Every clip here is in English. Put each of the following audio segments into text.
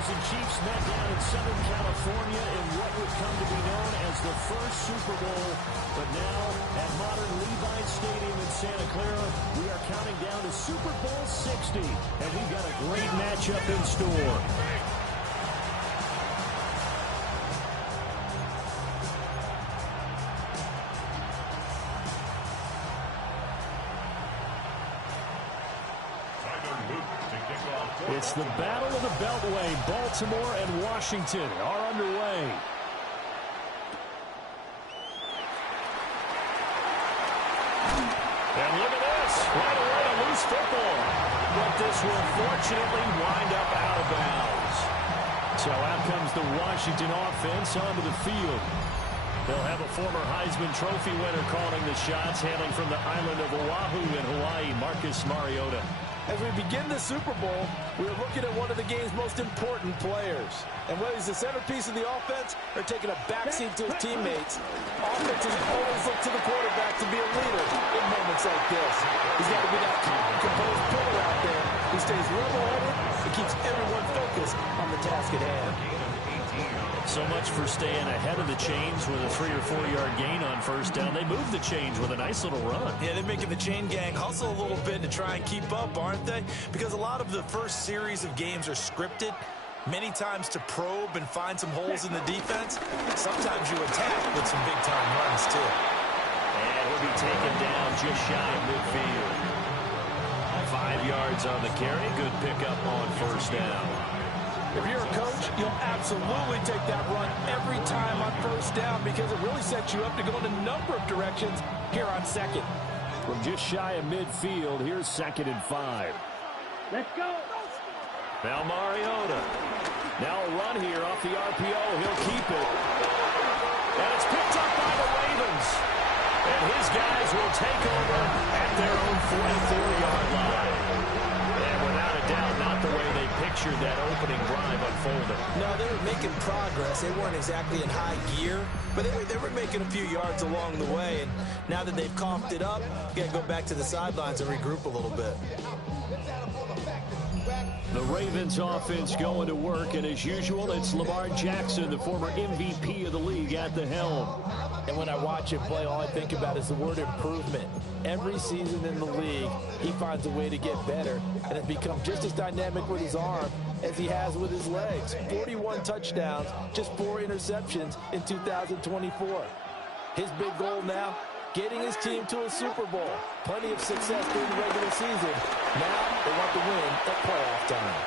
Chargers and Chiefs met down in Southern California in what would come to be known as the first Super Bowl. But now, at modern Levi Stadium in Santa Clara, we are counting down to Super Bowl 60. And we've got a great matchup in store. It's the Battle of the Beltway. Baltimore and Washington are underway. And look at this. Right away, a loose football. But this will fortunately wind up out of bounds. So out comes the Washington offense onto the field. They'll have a former Heisman Trophy winner calling the shots, hailing from the island of Oahu in Hawaii, Marcus Mariota. As we begin the Super Bowl, we're looking at one of the game's most important players. And whether he's the centerpiece of the offense or taking a backseat to his teammates, offenses always look to the quarterback to be a leader in moments like this. He's got to be that composed pillar out there who stays level-headed and keeps everyone focused on the task at hand. So much for staying ahead of the chains with a 3- or 4-yard gain on first down. They move the chains with a nice little run. Yeah, they're making the chain gang hustle a little bit to try and keep up, aren't they? Because a lot of the first series of games are scripted, many times to probe and find some holes in the defense. Sometimes you attack with some big-time runs, too. And he'll be taken down just shy of midfield. 5 yards on the carry. Good pickup on first down. If you're a coach, you'll absolutely take that run every time on first down because it really sets you up to go in a number of directions here on second. From just shy of midfield, here's 2nd and 5. Let's go. Now Mariota. Now a run here off the RPO. He'll keep it. And it's picked up by the Ravens. And his guys will take over at their own 44-yard line. And without a doubt, not the way they pictured that opening drive unfolding. No, they were making progress. They weren't exactly in high gear, but they were making a few yards along the way. And now that they've coughed it up, you got to go back to the sidelines and regroup a little bit. The Ravens offense going to work, and as usual, it's Lamar Jackson, the former MVP of the league, at the helm. And when I watch him play, all I think about is the word improvement. Every season in the league, he finds a way to get better and has become just as dynamic with his arm as he has with his legs. 41 touchdowns, just 4 interceptions in 2024. His big goal now, getting his team to a Super Bowl. Plenty of success during the regular season. Now they want to win at playoff time.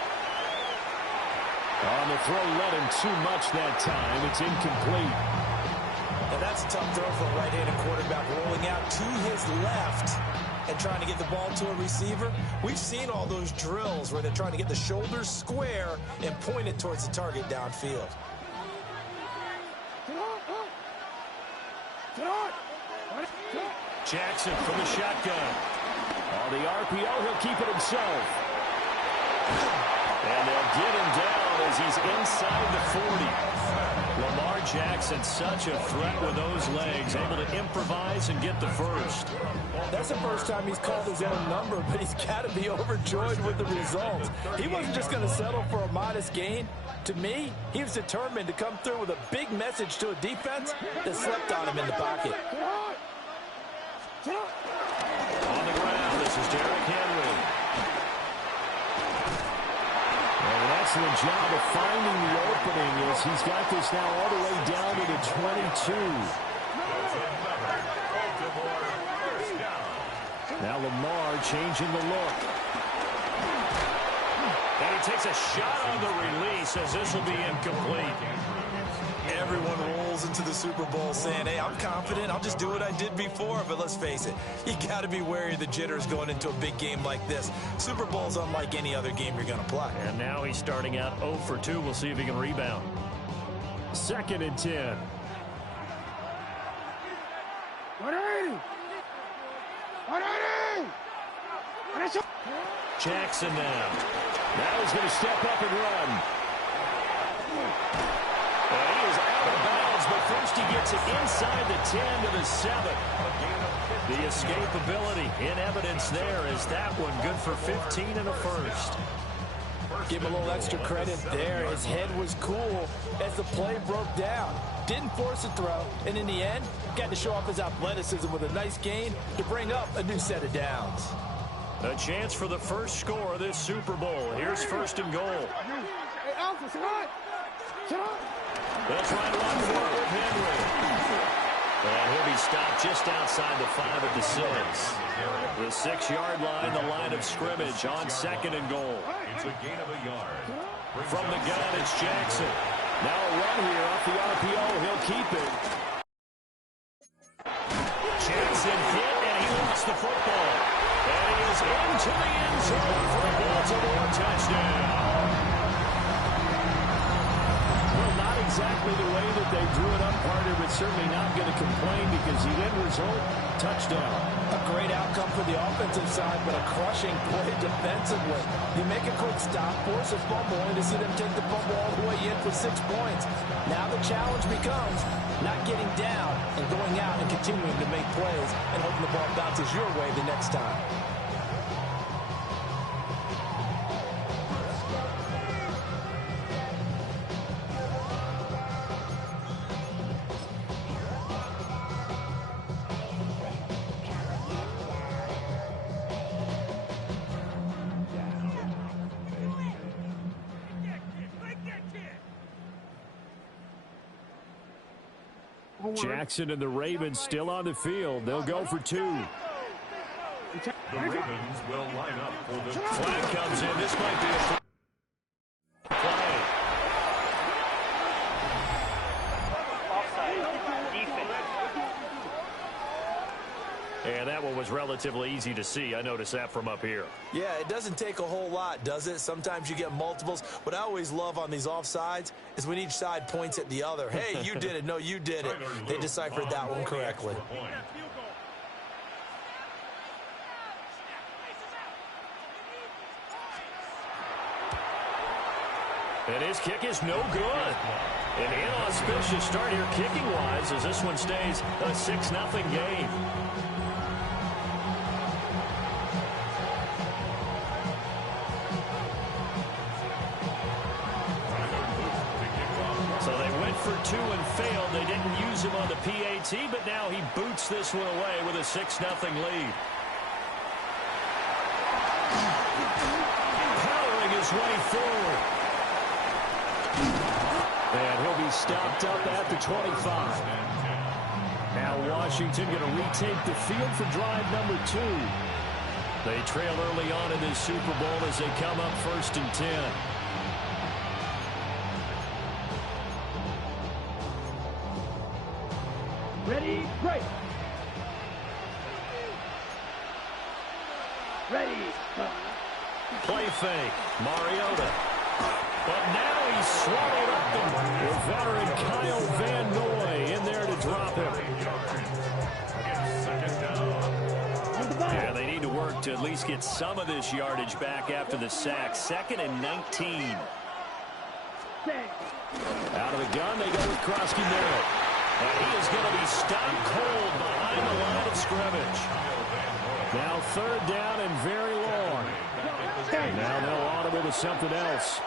On the throw, led him too much that time. It's incomplete. And that's a tough throw for a right-handed quarterback, rolling out to his left and trying to get the ball to a receiver. We've seen all those drills where they're trying to get the shoulders square and point it towards the target downfield. Jackson from the shotgun. On the RPO, he'll keep it himself. And they'll get him down as he's inside the 40. Lamar Jackson, such a threat with those legs, able to improvise and get the first. That's the first time he's called his own number, but he's got to be overjoyed with the results. He wasn't just going to settle for a modest gain. To me, he was determined to come through with a big message to a defense that slept on him in the pocket. On the ground, this is Derrick Henry. And an excellent job of finding the opening as he's got this now all the way down to the 22. Now Lamar changing the look. And he takes a shot on the release as this will be incomplete. Everyone rolls into the Super Bowl saying, hey, I'm confident. I'll just do what I did before. But let's face it, you got to be wary of the jitters going into a big game like this. Super Bowl's unlike any other game you're going to play. And now he's starting out 0 for 2. We'll see if he can rebound. 2nd and 10. 180! 180! Jackson now. Now he's going to step up and run. And he is out of bounds, but first he gets it inside the 10 to the 7. The escapability in evidence there is that one good for 15 and a first. Give him a little extra credit there. His head was cool as the play broke down. Didn't force a throw, and in the end, got to show off his athleticism with a nice gain to bring up a new set of downs. A chance for the first score of this Super Bowl. Here's first and goal. Hey, Alpha, sit on. Sit on. They'll try to run for it with Henry. And he'll be stopped just outside the 5 at the 6. The 6-yard line, the line of scrimmage on second and goal. It's a gain of a yard. From the gun, it's Jackson. Now a run here off the RPO. He'll keep it. Jackson hit, and he lost the football. And he is into the end zone for a Baltimore touchdown. Well, not exactly the way that they drew it up, partner, but certainly not going to complain because the end result, touchdown. A great outcome for the offensive side, but a crushing play defensively. You make a quick stop, force a fumble, only to see them take the fumble all the way in for 6 points. Now the challenge becomes not getting down and going out and continuing to make plays and hoping the ball bounces your way the next time. Jackson and the Ravens still on the field. They'll go for 2. The Ravens will line up for the flag comes in. This might be a play. Offside. Defense. And that one was relatively easy to see. I noticed that from up here. Yeah, it doesn't take a whole lot, does it? Sometimes you get multiples. What I always love on these offsides is when each side points at the other. Hey, you did it. No, you did it. They deciphered that one correctly. And his kick is no good. An inauspicious start here kicking-wise as this one stays a 6-0 game. For 2 and failed. They didn't use him on the PAT, but now he boots this one away with a 6-0 lead. Powering his way forward. And he'll be stopped up at the 25. Now Washington going to retake the field for drive number 2. They trail early on in this Super Bowl as they come up 1st and 10. Ready, break. Ready. Play fake. Mariota. But now he's swallowed up with veteran Kyle Van Noy in there to drop him. Yeah, they need to work to at least get some of this yardage back after the sack. 2nd and 19. Out of the gun, they go with Krosky-Merritt. And he is going to be stopped cold behind the line of scrimmage. Now 3rd down and very long. Now they'll audible to something else.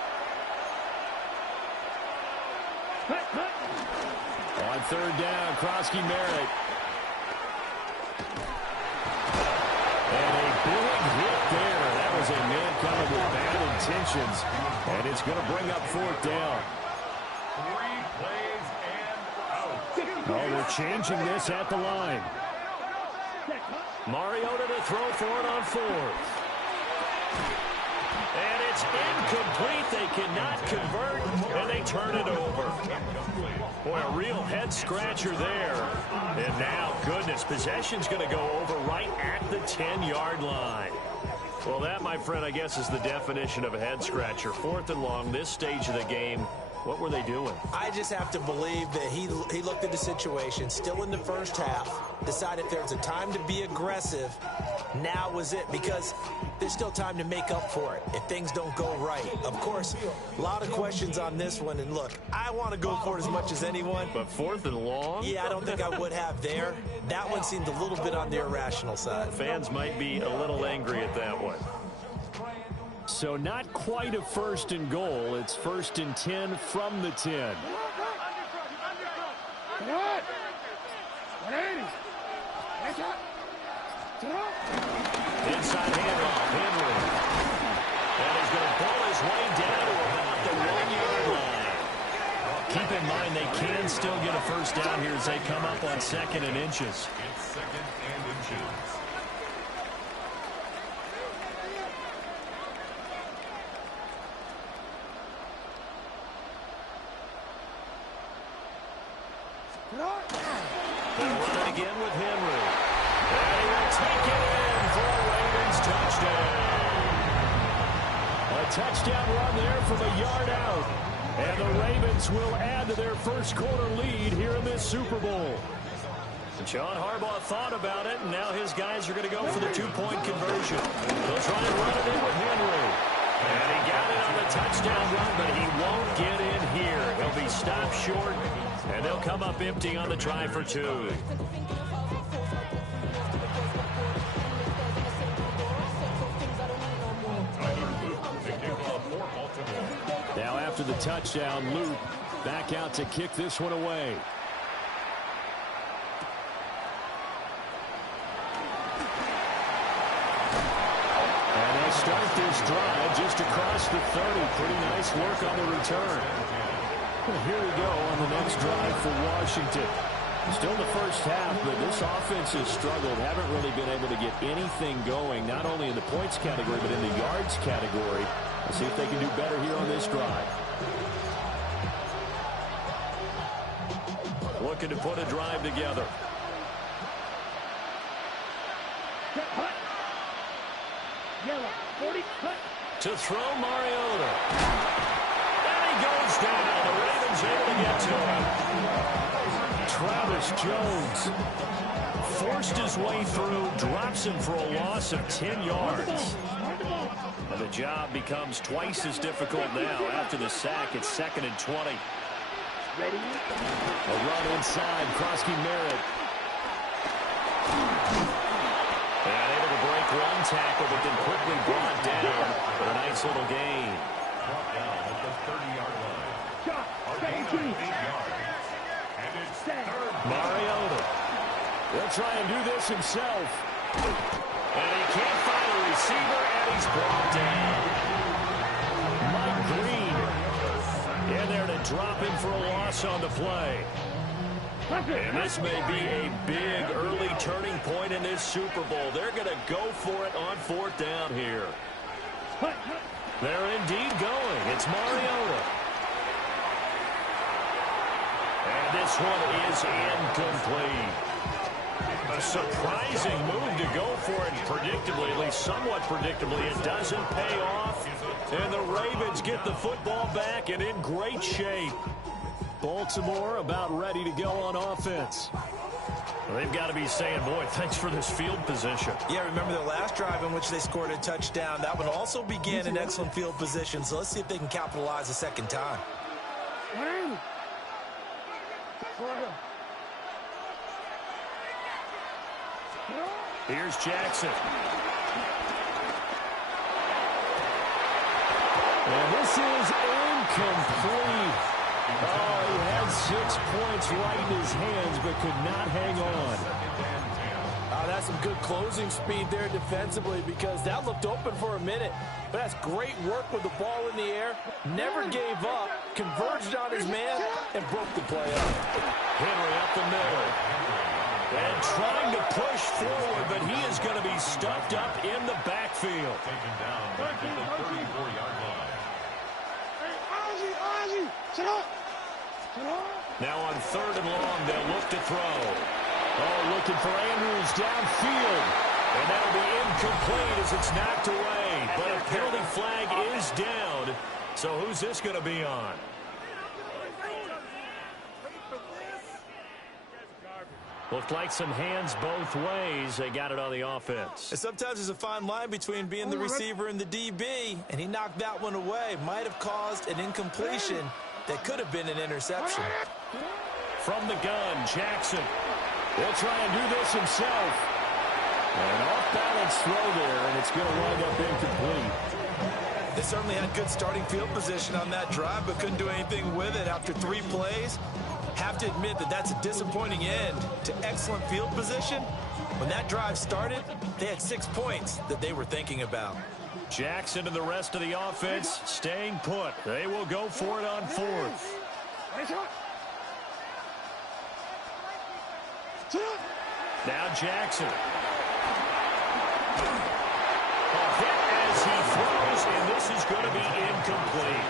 On 3rd down, Krosky-Merritt. And a big hit there. That was a man coming with bad intentions. And it's going to bring up 4th down. 3 plays and out. Oh, they're changing this at the line. Mariota to throw for it on 4th. And it's incomplete. They cannot convert, and they turn it over. Boy, a real head-scratcher there. And now, goodness, possession's going to go over right at the 10-yard line. Well, that, my friend, I guess is the definition of a head-scratcher. 4th and long, this stage of the game. What were they doing? I just have to believe that he looked at the situation, still in the first half, decided if there's a time to be aggressive, now was it, because there's still time to make up for it if things don't go right. Of course, a lot of questions on this one, and look, I want to go for it as much as anyone. But 4th and long? Yeah, I don't think I would have there. That one seemed a little bit on the irrational side. Fans might be a little angry at that one. So not quite a 1st and goal. It's 1st and 10 from the 10. Inside handoff, Henry. And he's going to pull his way down to about the 1-yard line. Keep in mind they can still get a 1st down here as they come up on 2nd and inches. It's 2nd and inches. They'll run it again with Henry. And he will take it in for a Ravens touchdown. A touchdown run there from a yard out. And the Ravens will add to their 1st quarter lead here in this Super Bowl. John Harbaugh thought about it, and now his guys are going to go for the 2-point conversion. They'll try and run it in with Henry. And he got it on the touchdown run, but he won't get in here. He'll be stopped short, and they'll come up empty on the try for 2. Now after the touchdown, Luke back out to kick this one away. And they start this drive just across the 30. Pretty nice work on the return. Well, here we go on the next drive for Washington. Still in the 1st half, but this offense has struggled. Haven't really been able to get anything going, not only in the points category, but in the yards category. Let's see if they can do better here on this drive. Looking to put a drive together. To throw Mariota. And he goes down. The Ravens able to get to him. Travis Jones forced his way through, drops him for a loss of 10 yards. And the job becomes twice as difficult now after the sack. It's 2nd and 20. A run inside, Krosky Merritt. And able to break one tackle, but then quickly brought down for a nice little gain. Brought down at the 30-yard line. A gain of 8 yards. And it's 3rd. Mariota. He'll try and do this himself. And he can't find a receiver, and he's brought down. Mike Green in there to drop him for a loss on the play. And this may be a big early turning point in this Super Bowl. They're going to go for it on 4th down here. They're indeed going. It's Mariota. And this one is incomplete. A surprising move to go for it predictably, at least somewhat predictably. It doesn't pay off, and the Ravens get the football back and in great shape. Baltimore about ready to go on offense. Well, they've got to be saying, boy, thanks for this field position. Yeah, remember the last drive in which they scored a touchdown. That one also began in excellent field position, so let's see if they can capitalize a second time. Here's Jackson. And this is incomplete. Oh, he had 6 points right in his hands, but could not hang on. That's some good closing speed there defensively, because that looked open for a minute. But that's great work with the ball in the air. Never gave up, converged on his man, and broke the play up. Henry up the middle. And trying to push forward, but he is going to be stuffed up in the backfield. Taken down back at the 34-yard line. Now on 3rd and long, they'll look to throw. Oh, looking for Andrews downfield. And that'll be incomplete as it's knocked away. But a penalty flag is down. So who's this going to be on? Looked like some hands both ways. They got it on the offense. And sometimes there's a fine line between being the receiver and the DB, and he knocked that one away. Might have caused an incompletion that could have been an interception. From the gun, Jackson. He'll try and do this himself. An off-balance throw there, and it's going to wind up incomplete. They certainly had good starting field position on that drive, but couldn't do anything with it after 3 plays. Have to admit that that's a disappointing end to excellent field position. When that drive started, they had 6 points that they were thinking about. Jackson and the rest of the offense staying put. They will go for it on 4th. Now Jackson. A hit as he throws, and this is going to be incomplete.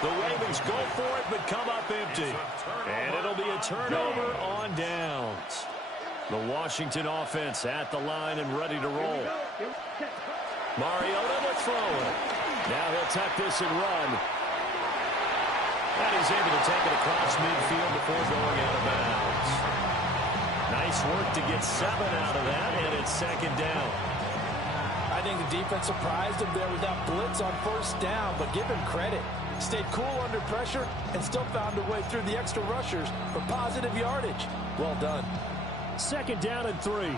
The Ravens go for it, but come up empty. And it'll be a turnover on downs. The Washington offense at the line and ready to roll. Mariota to throw it. Now he'll tuck this and run. And he's able to take it across midfield before going out of bounds. Nice work to get 7 out of that, and it's 2nd down. I think the defense surprised him there with that blitz on 1st down, but give him credit. Stayed cool under pressure and still found a way through the extra rushers for positive yardage. Well done. 2nd down and 3.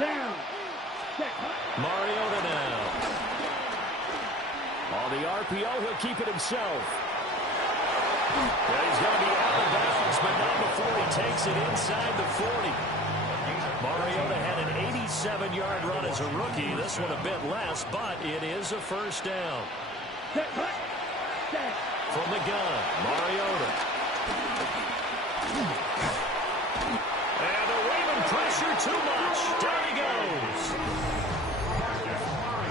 Down. Mariota now. On the RPO, he'll keep it himself. Well, he's going to be out of bounds, but not before he takes it inside the 40. Mariota had an 87-yard run as a rookie. This one a bit less, but it is a 1st down. From the gun, Mariota. And the Raven pressure too much. Down he goes.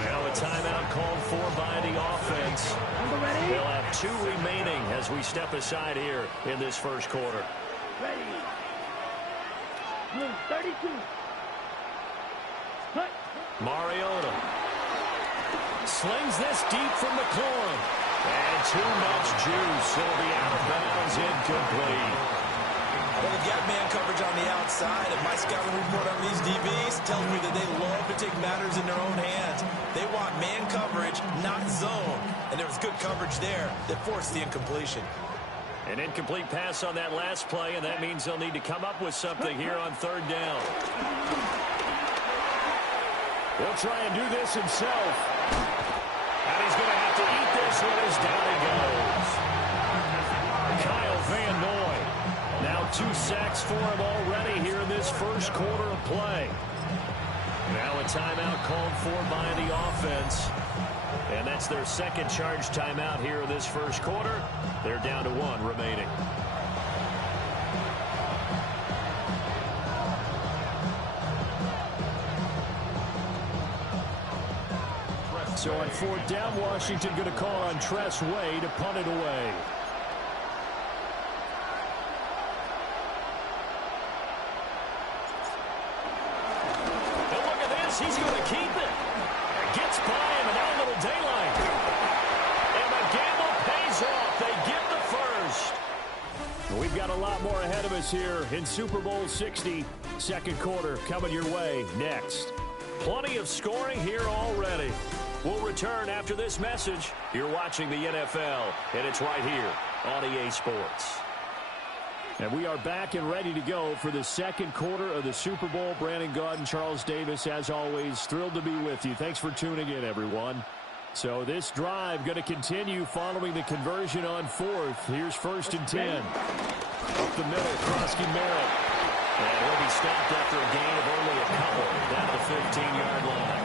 Now a timeout called for by the offense. They'll have 2 remaining as we step aside here in this 1st quarter. Ready. Move 32. Cut. Mariota slings this deep from the corn. And too much juice. It'll be out of bounds, incomplete. Well, they've got man coverage on the outside, and my scouting report on these DBs tells me that they love to take matters in their own hands. They want man coverage, not zone. And there was good coverage there that forced the incompletion. An incomplete pass on that last play, and that means they'll need to come up with something here on 3rd down. He'll try and do this himself. And he's going to have to eat this one as down he goes. Kyle Van Noy. Now 2 sacks for him already here in this 1st quarter of play. Now a timeout called for by the offense. And that's their 2nd charge timeout here in this 1st quarter. They're down to 1 remaining. So on 4th down, Washington going to call on Tress Way to punt it away. And look at this. He's going to keep it. Gets by him, and now a little daylight. And the gamble pays off. They get the 1st. We've got a lot more ahead of us here in Super Bowl 60. 2nd quarter coming your way next. Plenty of scoring here already. We'll return after this message. You're watching the NFL, and it's right here on EA Sports. And we are back and ready to go for the 2nd quarter of the Super Bowl. Brandon Gaudin, Charles Davis, as always, thrilled to be with you. Thanks for tuning in, everyone. So this drive going to continue following the conversion on 4th. Here's 1st and 10. Up the middle, Krosky Merritt. And he'll be stopped after a gain of only a couple down the 15-yard line.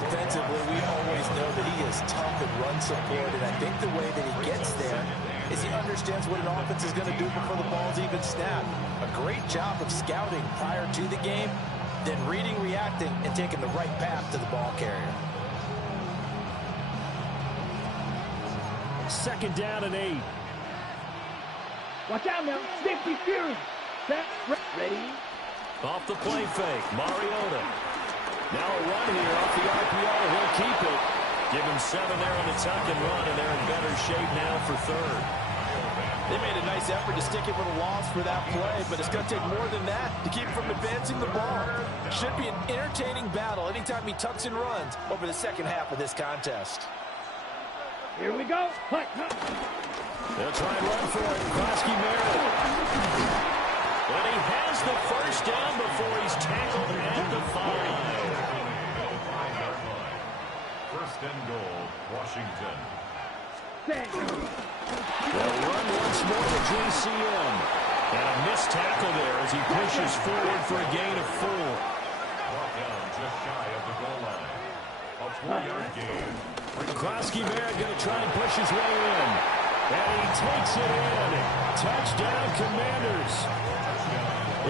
Defensively, we always know that he is tough in run support, and I think the way that he gets there is he understands what an offense is going to do before the ball's even snapped. A great job of scouting prior to the game, then reading, reacting, and taking the right path to the ball carrier. 2nd down and 8. Watch out now. Safety Fury. Set. Ready. Off the play fake, Mariota. Now a run here off the RPO. He'll keep it. Give him 7 there on the tuck and run, and they're in better shape now for 3rd. They made a nice effort to stick it with a loss for that play, but it's going to take more than that to keep from advancing the ball. Should be an entertaining battle anytime he tucks and runs over the 2nd half of this contest. Here we go. They'll try and run for it. Krosky Merritt. And he has the 1st down before he's tackled at the 5. Washington. They'll run once more to JCM. And a missed tackle there as he pushes forward for a gain of 4. Brought down just shy of the goal line. A 4-yard gain. Krosky-Barrett going to try and push his way in. And he takes it in. Touchdown, Commanders.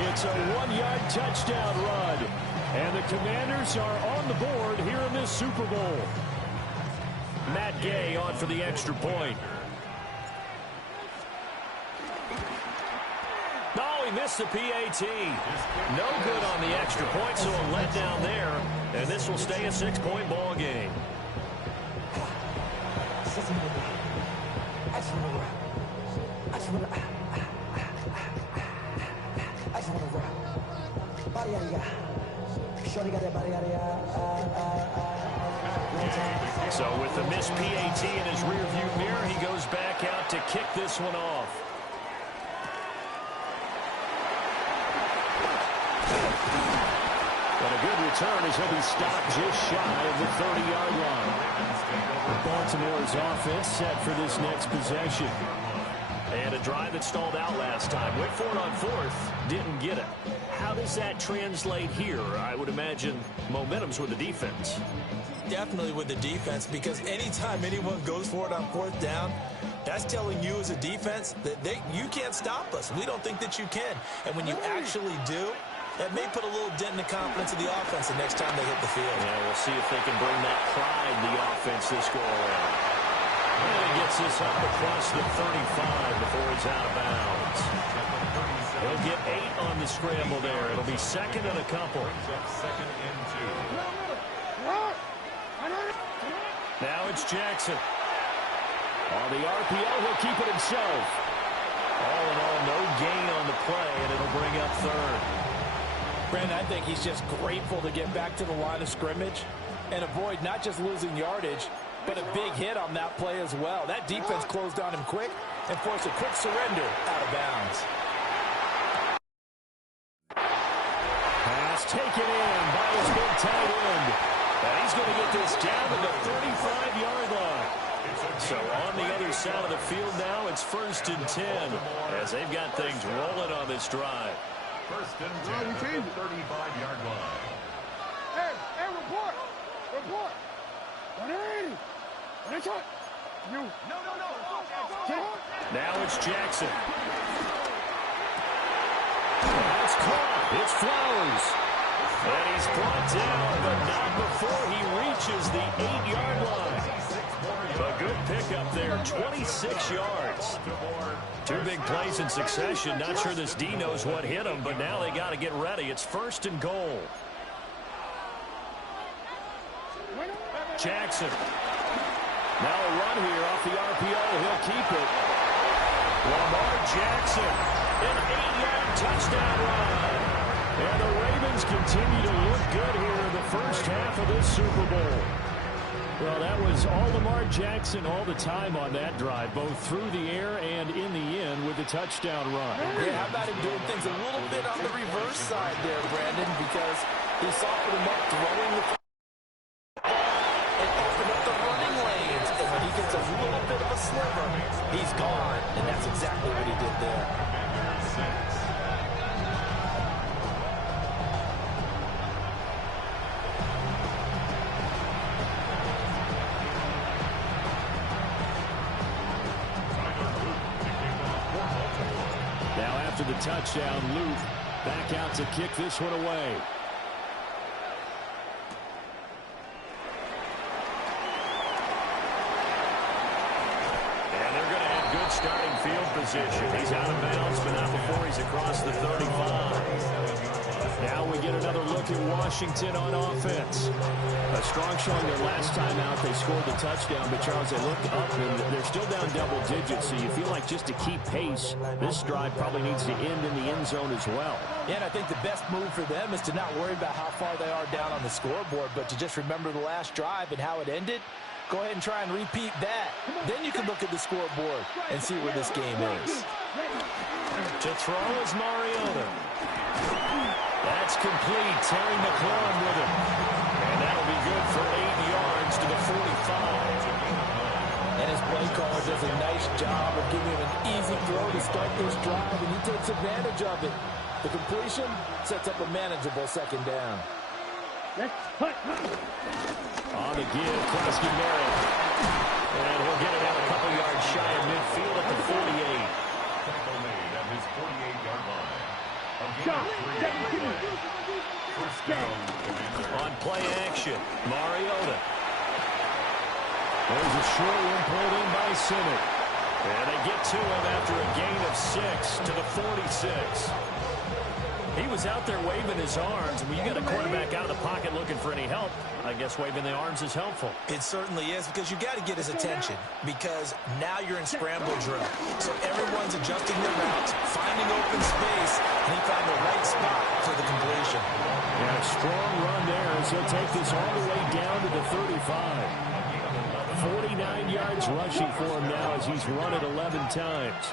It's a 1-yard touchdown run. And the Commanders are on the board here in this Super Bowl. Matt Gay on for the extra point. Oh, he missed the PAT. No good on the extra point, so a letdown there. And this will stay a 6-point ball game. So with the missed PAT in his rearview mirror, he goes back out to kick this one off. But a good return as he'll be stopped just shy of the 30-yard line. Baltimore's offense set for this next possession. And a drive that stalled out last time. Went for it on 4th. Didn't get it. How does that translate here? I would imagine momentum's with the defense. Definitely with the defense, because anytime anyone goes for it on 4th down, that's telling you as a defense that you can't stop us. We don't think that you can. And when you actually do, that may put a little dent in the confidence of the offense the next time they hit the field. Yeah, we'll see if they can bring that pride the offense this go around. And he gets this up across the 35 before he's out of bounds. He'll get 8 on the scramble there. It'll be 2nd and a couple. 2nd and 2. Now it's Jackson. On the RPO, he'll keep it himself. All in all, no gain on the play, and it'll bring up 3rd. Brandon, I think he's just grateful to get back to the line of scrimmage and avoid not just losing yardage, but a big hit on that play as well. That defense closed on him quick and forced a quick surrender out of bounds. Pass taken in by his big tight end. And he's going to get this down to the 35-yard line. So on the other side of the field now, it's 1st and 10 as they've got things rolling on this drive. 1st and 10 at the 35-yard line. Hey, report. 180. That's it. You. No. Now it's Jackson. It's caught. It's Flowers. And he's brought down, but not before he reaches the 8-yard line. A good pickup there, 26 yards. 2 big plays in succession. Not sure this D knows what hit him, but now they got to get ready. It's 1st and goal. Jackson. Now a run here off the RPO. He'll keep it. Lamar Jackson. An 8-yard touchdown run. And the Ravens continue to look good here in the first half of this Super Bowl. Well, that was all Lamar Jackson all the time on that drive, both through the air and in the end with the touchdown run. Yeah, how about him doing things a little bit on the reverse side there, Brandon, because he softened him up throwing the and opened up the running lanes. And when he gets a little bit of a sliver, he's gone. And that's exactly what he did there. After the touchdown, Luke back out to kick this one away. And they're going to have good starting field position. He's out of bounds, but not before he's across the 35. Now we get another look at Washington on offense. A strong showing their last time out. They scored the touchdown, but Charles, they look up and they're still down double digits, so you feel like just to keep pace, this drive probably needs to end in the end zone as well. Yeah, and I think the best move for them is to not worry about how far they are down on the scoreboard, but to just remember the last drive and how it ended. Go ahead and try and repeat that. Then you can look at the scoreboard and see where this game is. To throw is Mariota. That's complete. Terry McLaurin with him. And that'll be good for 8 yards to the 45. And his play caller does a nice job of giving him an easy throw to start this drive, and he takes advantage of it. The completion sets up a manageable second down. On the give, Krusky Merritt. And he'll get it out a couple yards shy of midfield at the 48. Tackle made at his 48-yard line. First down, Commander. On play action, Mariota. There's a short one pulled in by Simmons. And they get to him after a gain of 6 to the 46. He was out there waving his arms. When you got a quarterback out of the pocket looking for any help, I guess waving the arms is helpful. It certainly is, because you got to get his attention, because now you're in scramble drill. So everyone's adjusting their routes, finding open space, and he found the right spot for the completion. Yeah, a strong run there as he'll take this all the way down to the 35. 49 yards rushing for him now as he's run it 11 times.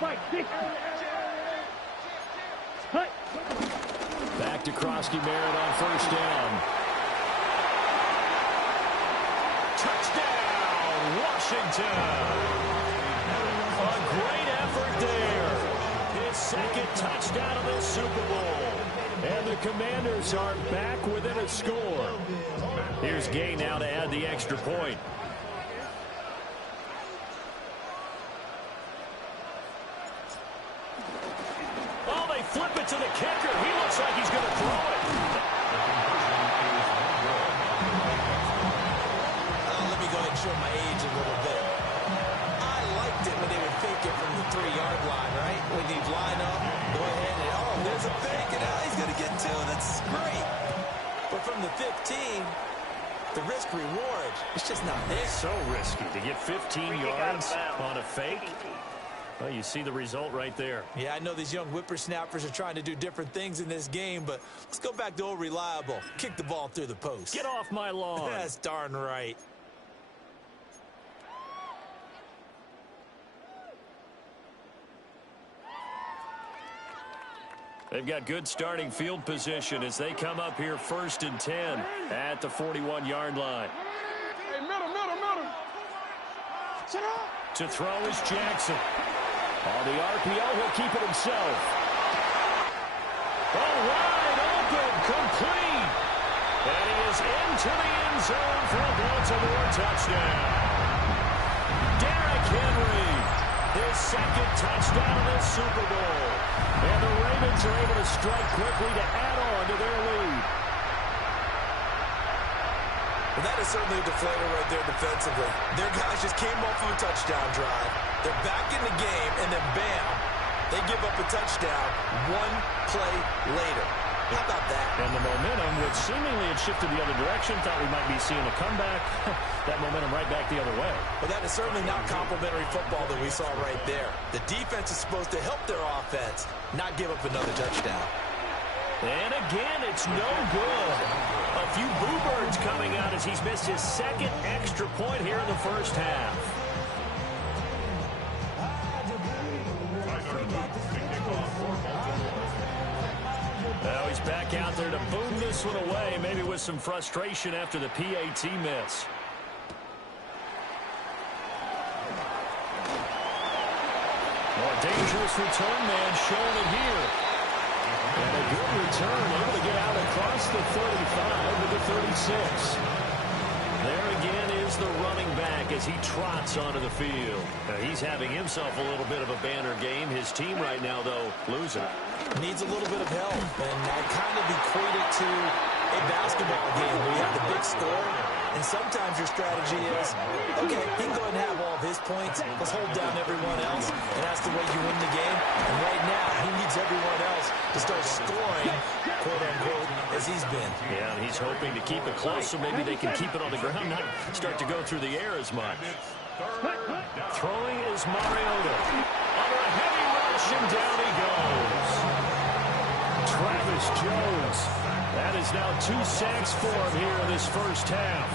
Back to Krusky Merritt on first down. Touchdown, Washington. A great effort there. His second touchdown of the Super Bowl. And the Commanders are back within a score. Here's Gay now to add the extra point. Oh, they flip it to the kicker. He looks like he's going to throw it. Let me go ahead and show my age a little bit. I liked it when they would fake it from the 3-yard line, right? When you line up, go ahead and, oh, there's a fake, and now he's going to get 2. That's great. But from the 15, the risk-reward, it's just not there. So risky to get 15 yards on a fake. Well, you see the result right there. Yeah, I know these young whippersnappers are trying to do different things in this game, but let's go back to old reliable. Kick the ball through the post. Get off my lawn. That's darn right. They've got good starting field position as they come up here 1st and 10 at the 41-yard line. Hey, middle. Sit up. To throw is Jackson. On the RPO, he'll keep it himself. Oh, wide open, complete. And he is into the end zone for a Baltimore touchdown. Derrick Henry, his second touchdown of this Super Bowl. And the Ravens are able to strike quickly to add on to their lead. Well, that is certainly a deflator right there defensively. Their guys just came off of a touchdown drive. They're back in the game, and then bam, they give up a touchdown 1 play later. How about that? And the momentum, which seemingly had shifted the other direction, thought we might be seeing a comeback. That momentum right back the other way. Well, that is certainly not complimentary football that we saw right there. The defense is supposed to help their offense, not give up another touchdown. And again, it's no good. A few boo birds coming out as he's missed his second extra point here in the first half. Now he's back out there to boom this one away, maybe with some frustration after the PAT miss. Well, a dangerous return man showing it here. And a good return, able to get out across the 35 to the 36. There again is the running back as he trots onto the field. Now, he's having himself a little bit of a banner game. His team right now, though, losing. Needs a little bit of help, and I kind of equate it to a basketball game where you have the big score, and sometimes your strategy is, okay, he can go ahead and have all of his points. Let's hold down everyone else, and that's the way you win the game. And right now, he needs everyone else to start scoring, quote-unquote, as he's been. Yeah, and he's hoping to keep it close so maybe they can keep it on the ground, not start to go through the air as much. Throwing is Mariota. Under a heavy rush, and down he goes. Travis Jones. That is now 2 sacks for him here in this first half.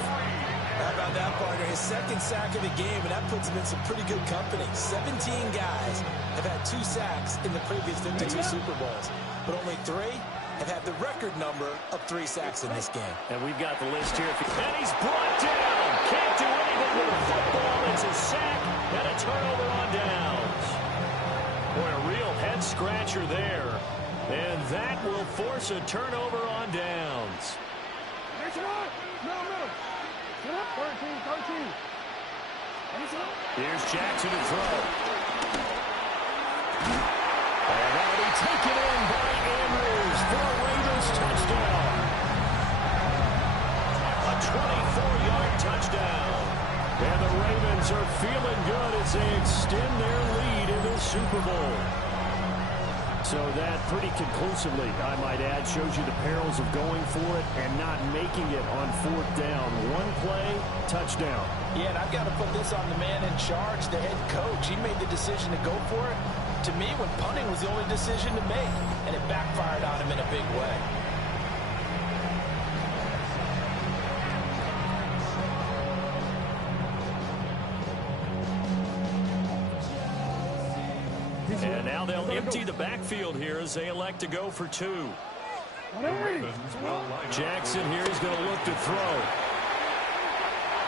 How about that, partner? His second sack of the game, and that puts him in some pretty good company. 17 guys have had 2 sacks in the previous 52 Super Bowls, but only 3 have had the record number of 3 sacks in this game. And we've got the list here. And he's brought down. Can't do anything with a football. It's a sack. And a turnover on downs. Boy, a real head-scratcher there. And that will force a turnover on downs. Next one. Middle. Get up. 13. Here's Jackson to throw. And that'll be taken in by Andrews for a Ravens touchdown. A 24-yard touchdown. And the Ravens are feeling good as they extend their lead in the Super Bowl. So that pretty conclusively, I might add, shows you the perils of going for it and not making it on fourth down. One play, touchdown. Yeah, and I've got to put this on the man in charge, the head coach. He made the decision to go for it. To me, when punting was the only decision to make, and it backfired on him in a big way. And now they'll empty the backfield here as they elect to go for two. Jackson here is going to look to throw.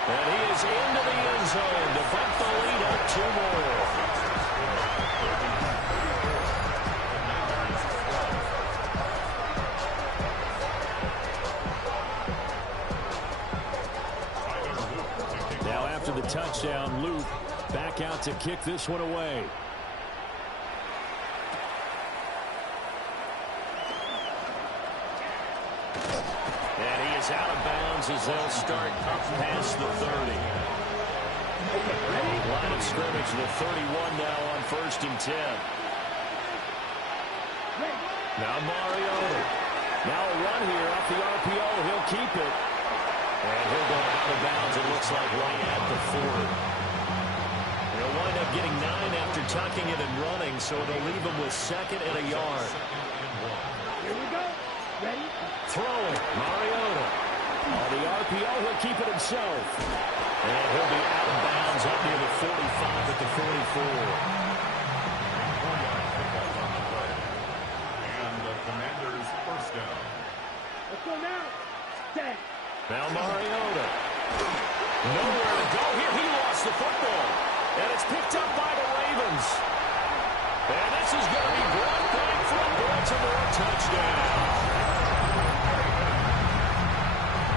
And he is into the end zone to bump the lead up 2 more. Now after the touchdown, Luke back out to kick this one away. Out of bounds as they'll start up past the 30. Line of scrimmage, the 31 now on 1st and 10. Now Mariota. Now a run here off the RPO. He'll keep it. And he'll go out of bounds, it looks like, right at the 40. He'll wind up getting 9 after tucking it and running, so it'll leave him with 2nd and a yard. Here we go. Ready? Throwing, Mariota. On the RPO, he'll keep it himself. And he'll be out of bounds up near the 45 at the 44. And the Commanders' first down. Let's go now. Stay. Now Mariota. Nowhere to go here. He lost the football. And it's picked up by the Ravens. And this is going to be brought back for a Baltimore touchdown.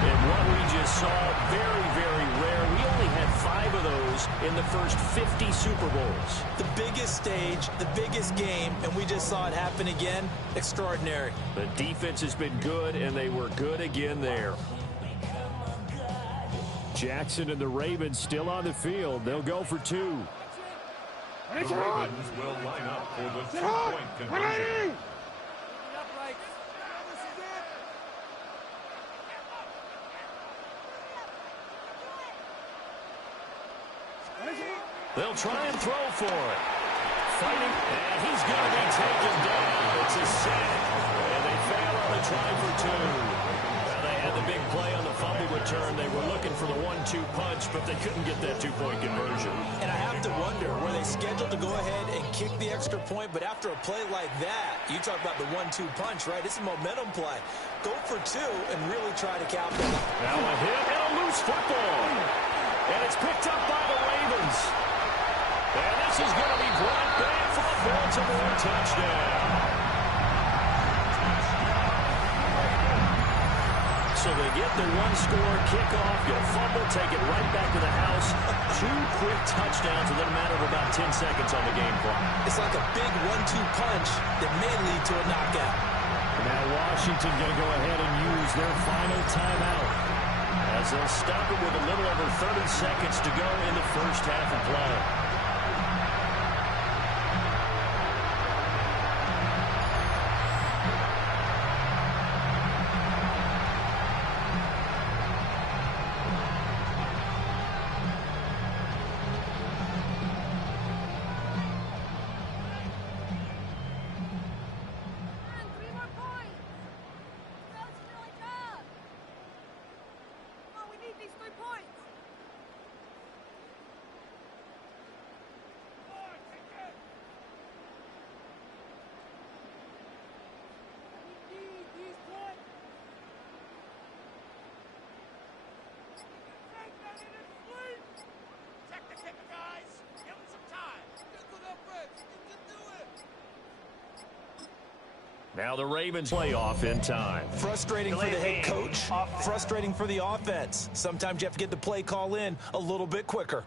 And what we just saw, very, very rare. We only had 5 of those in the first 50 Super Bowls. The biggest stage, the biggest game, and we just saw it happen again. Extraordinary. The defense has been good, and they were good again there. Jackson and the Ravens still on the field. They'll go for 2. The Ravens will line up for the 2-point conversion. They'll try and throw for it. Fighting, and he's going to be taken down. It's a sack, and they fail on the try for 2. Well, they had the big play on the fumble return. They were looking for the 1-2 punch, but they couldn't get that 2-point conversion. And I have to wonder, were they scheduled to go ahead and kick the extra point, but after a play like that, you talk about the 1-2 punch, right? It's a momentum play. Go for 2 and really try to capitalize. Now a hit and a loose football. And it's picked up by the Ravens. And this is going to be brought back for a Baltimore touchdown. So they get the 1-score kickoff, get a fumble, take it right back to the house. 2 quick touchdowns within a matter of about 10 seconds on the game clock. It's like a big 1-2 punch that may lead to a knockout. Now Washington going to go ahead and use their final timeout, as they'll stop it with a little over 30 seconds to go in the first half of play. Now the Ravens play off in time. Frustrating for the head coach, frustrating for the offense. Sometimes you have to get the play call in a little bit quicker.